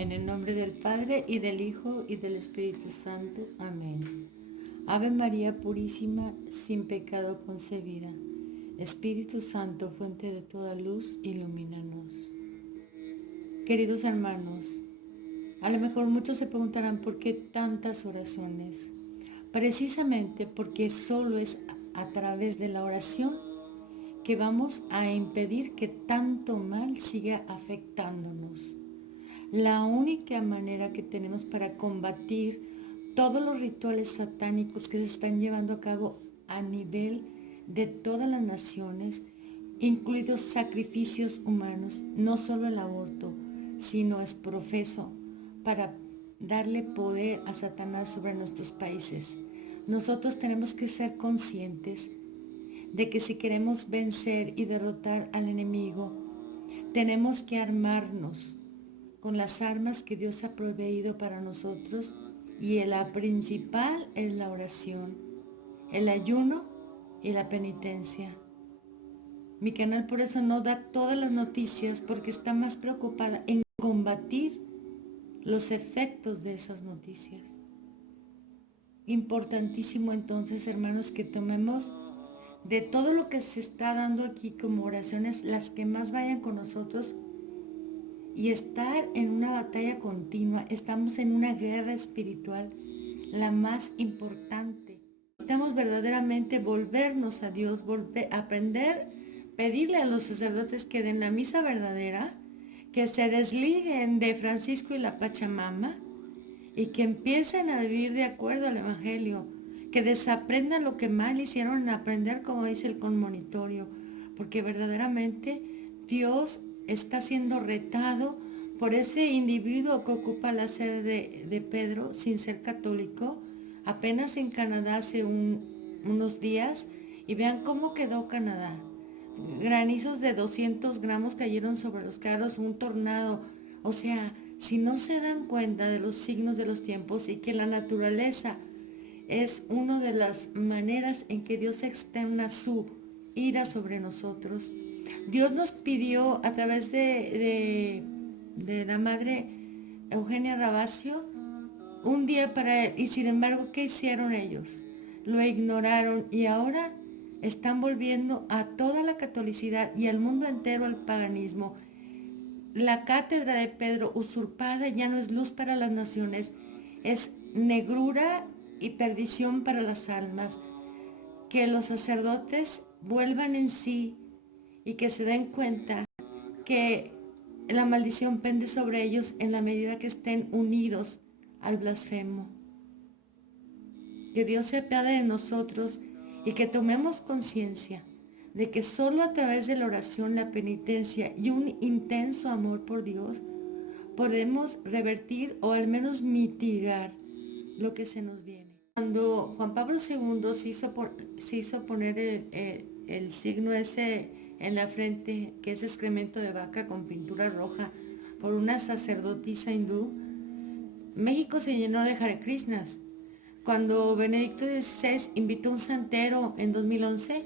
En el nombre del Padre, y del Hijo, y del Espíritu Santo. Amén. Ave María Purísima, sin pecado concebida. Espíritu Santo, fuente de toda luz, ilumínanos. Queridos hermanos, a lo mejor muchos se preguntarán por qué tantas oraciones. Precisamente porque solo es a través de la oración que vamos a impedir que tanto mal siga afectándonos. La única manera que tenemos para combatir todos los rituales satánicos que se están llevando a cabo a nivel de todas las naciones, incluidos sacrificios humanos, no solo el aborto, sino es profeso para darle poder a Satanás sobre nuestros países. Nosotros tenemos que ser conscientes de que si queremos vencer y derrotar al enemigo, tenemos que armarnos con las armas que Dios ha proveído para nosotros, y la principal es la oración, el ayuno y la penitencia. Mi canal por eso no da todas las noticias, porque está más preocupada en combatir los efectos de esas noticias. Importantísimo entonces, hermanos, que tomemos de todo lo que se está dando aquí como oraciones, las que más vayan con nosotros, y estar en una batalla continua. Estamos en una guerra espiritual, la más importante. Necesitamos verdaderamente volvernos a Dios, aprender, pedirle a los sacerdotes que den la misa verdadera, que se desliguen de Francisco y la Pachamama y que empiecen a vivir de acuerdo al Evangelio, que desaprendan lo que mal hicieron en aprender, como dice el conmonitorio, porque verdaderamente Dios está siendo retado por ese individuo que ocupa la sede de Pedro sin ser católico, apenas en Canadá hace unos días, y vean cómo quedó Canadá. Granizos de 200 gramos cayeron sobre los carros, un tornado. O sea, si no se dan cuenta de los signos de los tiempos y que la naturaleza es una de las maneras en que Dios externa su ira sobre nosotros. Dios nos pidió a través de la madre Eugenia Ravasio un día para él, y sin embargo, ¿qué hicieron ellos? Lo ignoraron, y ahora están volviendo a toda la catolicidad y al mundo entero al paganismo. La cátedra de Pedro usurpada ya no es luz para las naciones, es negrura y perdición para las almas. Que los sacerdotes vuelvan en sí y que se den cuenta que la maldición pende sobre ellos en la medida que estén unidos al blasfemo. Que Dios se apiade de nosotros y que tomemos conciencia de que solo a través de la oración, la penitencia y un intenso amor por Dios podemos revertir o al menos mitigar lo que se nos viene. Cuando Juan Pablo II se hizo poner el signo ese en la frente, que es excremento de vaca con pintura roja, por una sacerdotisa hindú, México se llenó de Hare Krishnas. Cuando Benedicto XVI invitó a un santero en 2011,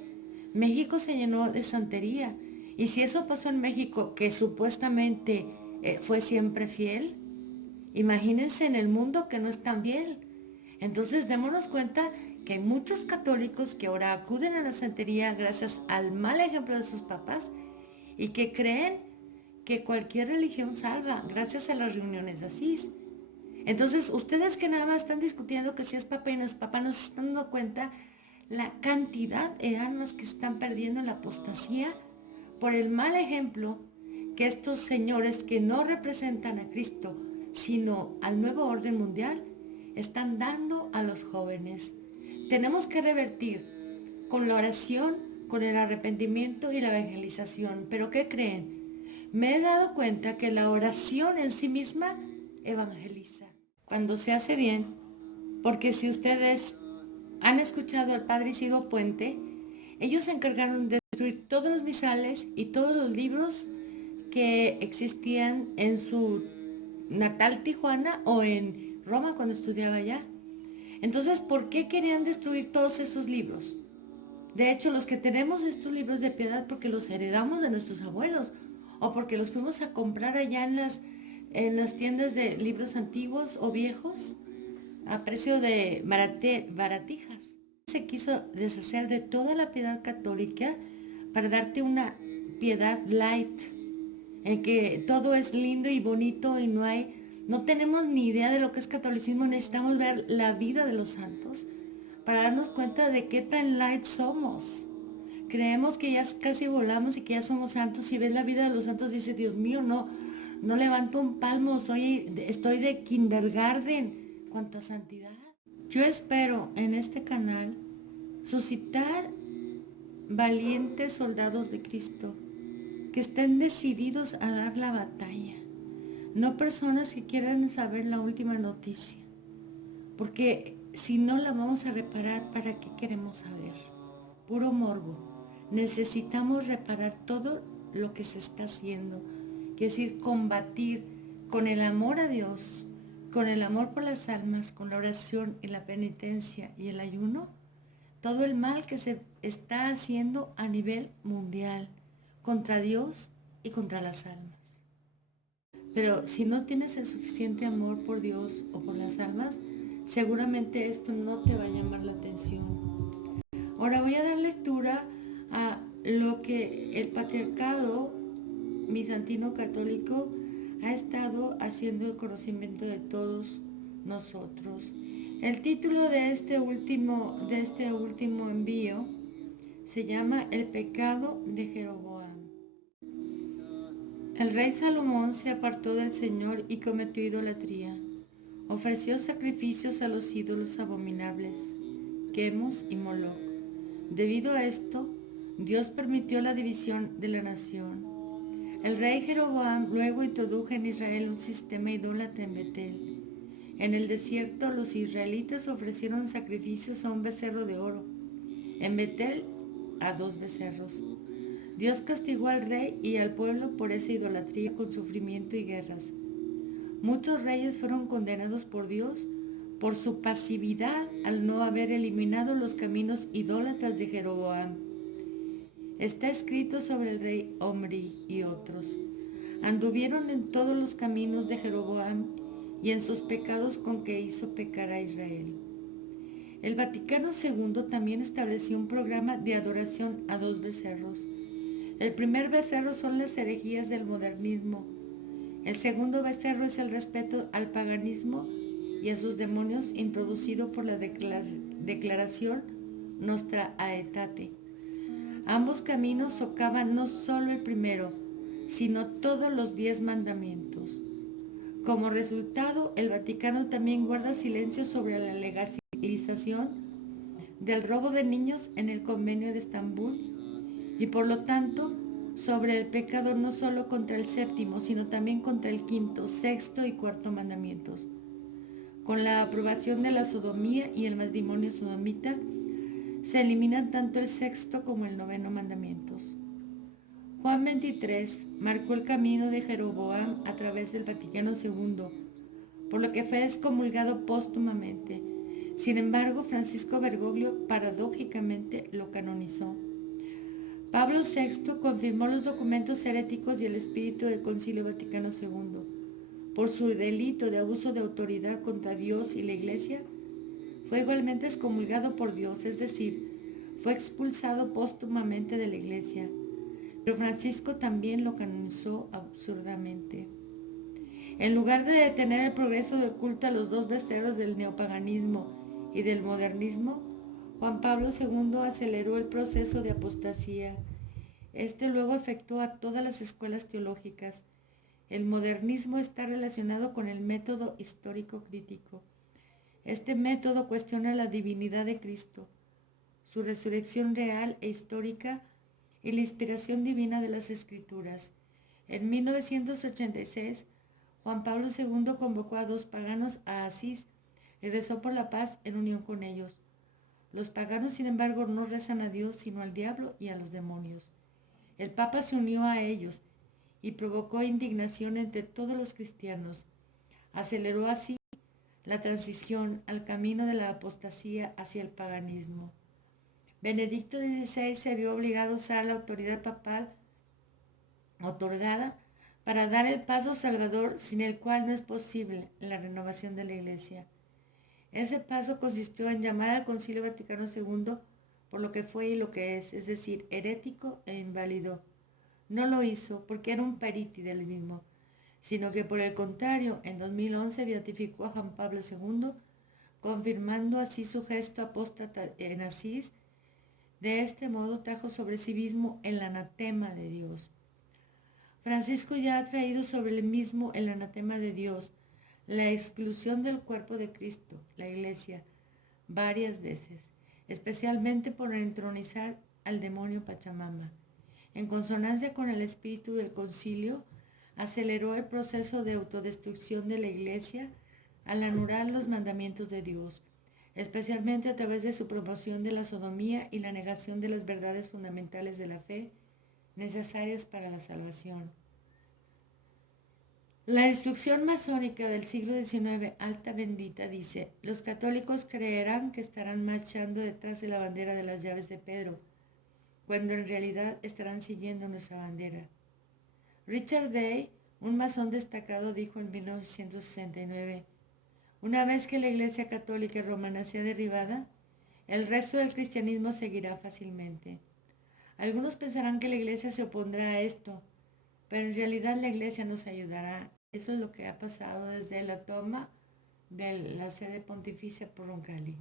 México se llenó de santería. Y si eso pasó en México, que supuestamente fue siempre fiel, imagínense en el mundo que no es tan fiel. Entonces démonos cuenta que hay muchos católicos que ahora acuden a la santería gracias al mal ejemplo de sus papás, y que creen que cualquier religión salva gracias a las reuniones de Asís. Entonces, ustedes que nada más están discutiendo que si es papá y no es papá, no se están dando cuenta la cantidad de almas que están perdiendo en la apostasía por el mal ejemplo que estos señores, que no representan a Cristo, sino al nuevo orden mundial, están dando a los jóvenes. Tenemos que revertir con la oración, con el arrepentimiento y la evangelización. ¿Pero qué creen? Me he dado cuenta que la oración en sí misma evangeliza cuando se hace bien, porque si ustedes han escuchado al padre Isidro Puente, ellos se encargaron de destruir todos los misales y todos los libros que existían en su natal Tijuana o en Roma cuando estudiaba allá. Entonces, ¿por qué querían destruir todos esos libros? De hecho, los que tenemos estos libros de piedad porque los heredamos de nuestros abuelos, o porque los fuimos a comprar allá en las en las tiendas de libros antiguos o viejos a precio de baratijas. Se quiso deshacer de toda la piedad católica para darte una piedad light, en que todo es lindo y bonito y no tenemos ni idea de lo que es catolicismo. Necesitamos ver la vida de los santos para darnos cuenta de qué tan light somos. Creemos que ya casi volamos y que ya somos santos. Si ves la vida de los santos, dices, Dios mío, no levanto un palmo, estoy de kindergarten cuanto a santidad. Yo espero en este canal suscitar valientes soldados de Cristo que estén decididos a dar la batalla, no personas que quieran saber la última noticia, porque si no la vamos a reparar, ¿para qué queremos saber? Puro morbo. Necesitamos reparar todo lo que se está haciendo, que es decir, combatir con el amor a Dios, con el amor por las almas, con la oración y la penitencia y el ayuno, todo el mal que se está haciendo a nivel mundial contra Dios y contra las almas. Pero si no tienes el suficiente amor por Dios o por las almas, seguramente esto no te va a llamar la atención. Ahora voy a dar lectura a lo que el patriarcado bizantino católico ha estado haciendo el conocimiento de todos nosotros. El título de este último envío se llama El pecado de Jeroboam. El rey Salomón se apartó del Señor y cometió idolatría. Ofreció sacrificios a los ídolos abominables, Quemos y Moloc. Debido a esto, Dios permitió la división de la nación. El rey Jeroboam luego introdujo en Israel un sistema idólatra en Betel. En el desierto los israelitas ofrecieron sacrificios a un becerro de oro. En Betel a 2 becerros. Dios castigó al rey y al pueblo por esa idolatría con sufrimiento y guerras. Muchos reyes fueron condenados por Dios por su pasividad al no haber eliminado los caminos idólatras de Jeroboam. Está escrito sobre el rey Omri y otros. Anduvieron en todos los caminos de Jeroboam y en sus pecados con que hizo pecar a Israel. El Vaticano II también estableció un programa de adoración a 2 becerros. El primer becerro son las herejías del modernismo. El segundo becerro es el respeto al paganismo y a sus demonios introducido por la declaración Nostra Aetate. Ambos caminos socavan no solo el primero, sino todos los 10 mandamientos. Como resultado, el Vaticano también guarda silencio sobre la legalización del robo de niños en el Convenio de Estambul y por lo tanto sobre el pecado no solo contra el séptimo, sino también contra el quinto, sexto y cuarto mandamientos. Con la aprobación de la sodomía y el matrimonio sodomita, se eliminan tanto el sexto como el noveno mandamientos. Juan 23 marcó el camino de Jeroboam a través del Vaticano II, por lo que fue excomulgado póstumamente. Sin embargo, Francisco Bergoglio paradójicamente lo canonizó. Pablo VI confirmó los documentos heréticos y el espíritu del Concilio Vaticano II. Por su delito de abuso de autoridad contra Dios y la Iglesia, fue igualmente excomulgado por Dios, es decir, fue expulsado póstumamente de la Iglesia. Pero Francisco también lo canonizó absurdamente. En lugar de detener el progreso del culto a los 2 becerros del neopaganismo y del modernismo, Juan Pablo II aceleró el proceso de apostasía. Este luego afectó a todas las escuelas teológicas. El modernismo está relacionado con el método histórico crítico. Este método cuestiona la divinidad de Cristo, su resurrección real e histórica y la inspiración divina de las Escrituras. En 1986, Juan Pablo II convocó a 2 paganos a Asís y rezó por la paz en unión con ellos. Los paganos, sin embargo, no rezan a Dios, sino al diablo y a los demonios. El Papa se unió a ellos y provocó indignación entre todos los cristianos. Aceleró así la transición al camino de la apostasía hacia el paganismo. Benedicto XVI se vio obligado a usar la autoridad papal otorgada para dar el paso salvador sin el cual no es posible la renovación de la Iglesia. Ese paso consistió en llamar al Concilio Vaticano II por lo que fue y lo que es decir, herético e inválido. No lo hizo porque era un periti del mismo, sino que por el contrario, en 2011 beatificó a Juan Pablo II, confirmando así su gesto apóstata en Asís. De este modo trajo sobre sí mismo el anatema de Dios. Francisco ya ha traído sobre él mismo el anatema de Dios, la exclusión del cuerpo de Cristo, la Iglesia, varias veces, especialmente por entronizar al demonio Pachamama. En consonancia con el espíritu del concilio, aceleró el proceso de autodestrucción de la Iglesia al anular los mandamientos de Dios, especialmente a través de su promoción de la sodomía y la negación de las verdades fundamentales de la fe necesarias para la salvación. La instrucción masónica del siglo XIX, alta bendita, dice: los católicos creerán que estarán marchando detrás de la bandera de las llaves de Pedro, cuando en realidad estarán siguiendo nuestra bandera. Richard Day, un masón destacado, dijo en 1969, una vez que la Iglesia Católica Romana sea derribada, el resto del cristianismo seguirá fácilmente. Algunos pensarán que la Iglesia se opondrá a esto, pero en realidad la Iglesia nos ayudará. Eso es lo que ha pasado desde la toma de la sede pontificia por Roncalli.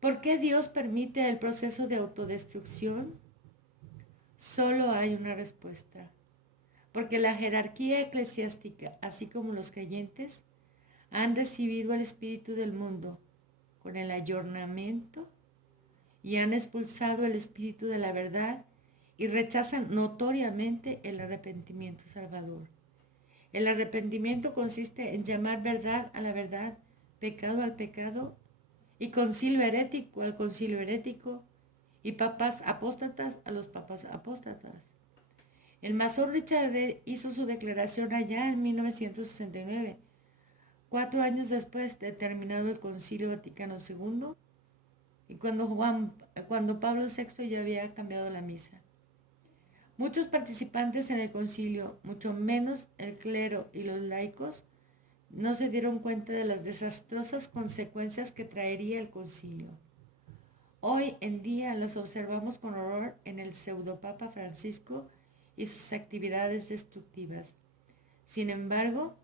¿Por qué Dios permite el proceso de autodestrucción? Solo hay una respuesta. Porque la jerarquía eclesiástica, así como los creyentes, han recibido el espíritu del mundo con el ayornamiento y han expulsado el espíritu de la verdad y rechazan notoriamente el arrepentimiento salvador. El arrepentimiento consiste en llamar verdad a la verdad, pecado al pecado, y concilio herético al concilio herético, y papas apóstatas a los papas apóstatas. El masón Richard Day hizo su declaración allá en 1969, 4 años después de terminado el Concilio Vaticano II, y cuando Pablo VI ya había cambiado la misa. Muchos participantes en el concilio, mucho menos el clero y los laicos, no se dieron cuenta de las desastrosas consecuencias que traería el concilio. Hoy en día las observamos con horror en el pseudopapa Francisco y sus actividades destructivas. Sin embargo,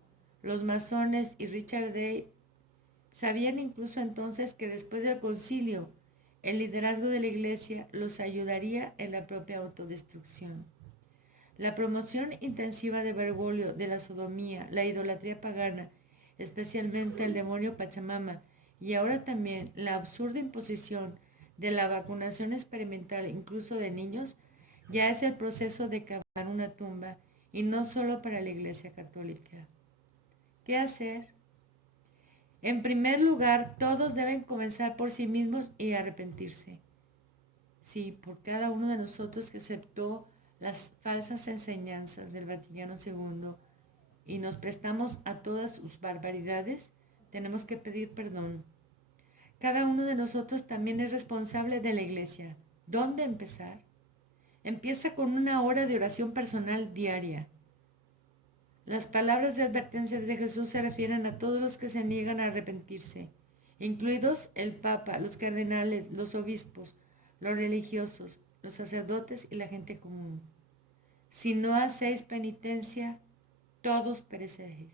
los masones y Richard Day sabían incluso entonces que después del concilio, el liderazgo de la Iglesia los ayudaría en la propia autodestrucción. La promoción intensiva de Bergoglio de la sodomía, la idolatría pagana, especialmente el demonio Pachamama, y ahora también la absurda imposición de la vacunación experimental incluso de niños, ya es el proceso de cavar una tumba, y no solo para la Iglesia Católica. ¿Qué hacer? En primer lugar, todos deben comenzar por sí mismos y arrepentirse. Sí, por cada uno de nosotros que aceptó las falsas enseñanzas del Vaticano II y nos prestamos a todas sus barbaridades, tenemos que pedir perdón. Cada uno de nosotros también es responsable de la Iglesia. ¿Dónde empezar? Empieza con una hora de oración personal diaria. Las palabras de advertencia de Jesús se refieren a todos los que se niegan a arrepentirse, incluidos el Papa, los cardenales, los obispos, los religiosos, los sacerdotes y la gente común. Si no hacéis penitencia, todos pereceréis.